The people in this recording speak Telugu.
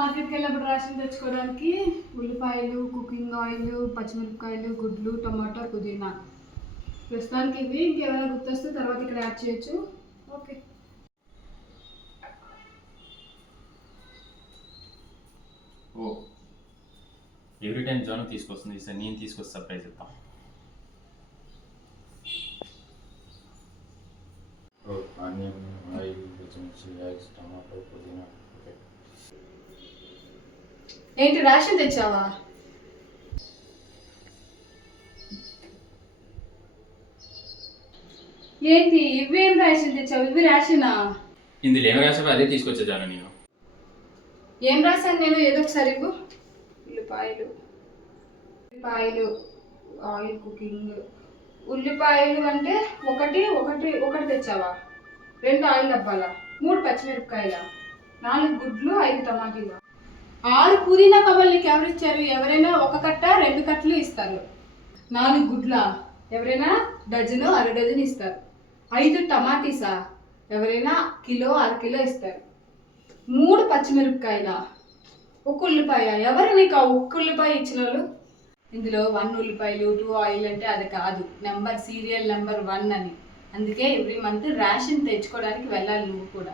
మార్కెట్కి వెళ్ళినప్పుడు రేషన్ తెచ్చుకోవడానికి ఉల్లిపాయలు, కుకింగ్ ఆయిల్, పచ్చిమిరపకాయలు, గుడ్లు, టమాటా, పుదీనా. ప్రస్తుతానికి ఇవి, ఇంకేమైనా గుర్తొస్తే తర్వాత ఇక్కడ యాడ్ చేయొచ్చు. ఓకే. ఓ ఎవ్రీ టైం జాను తీసుకొస్తుంది, ఈసారి నేను తీసుకొచ్చి సర్ప్రైజ్ ఇద్దాం. ఆనియన్, ఆయిల్, పచ్చిమిర్చి, ఎగ్స్, టమాటో, పుదీనా. ఓకే. ఏంటి రేషన్ తెచ్చావా? ఏంటి ఇవేం రేషన్ తెచ్చావు? ఇవి రేషనా? ఇందులో ఏం రాసావో అదే తీసుకొచ్చా జాను నేను. ఏం రాశాను నేను? ఏదో ఒకసారి ఇవ్వు. ఉల్లిపాయలు, ఆయిల్, కుకింగ్. ఉల్లిపాయలు అంటే ఒకటి ఒకటి ఒకటి తెచ్చావా? 2 ఆయిల్ డబ్బాలా? 3 పచ్చిమిరపకాయల, 4 గుడ్లు, 5 టమాటీలు, 6 పుదీనా కవర్లు. నీకు ఎవరు ఇచ్చారు? ఎవరైనా 1 కట్ట 2 కట్టలు ఇస్తారు. 4 గుడ్ల ఎవరైనా డజను, అర డజన్ ఇస్తారు. 5 టమాటీసా? ఎవరైనా కిలో, అర కిలో ఇస్తారు. 3 పచ్చిమిరపకాయల, 1 ఉల్లిపాయ. ఎవరు నీకు ఆ 1 ఉల్లిపాయ ఇచ్చిన వాళ్ళు? ఇందులో 1 ఉల్లిపాయలు, 2 ఆయిల్ అంటే అది కాదు, నెంబర్, సీరియల్ నెంబర్ 1 అని. అందుకే ఎవ్రీ మంత్ రేషన్ తెచ్చుకోవడానికి వెళ్ళాలి నువ్వు కూడా.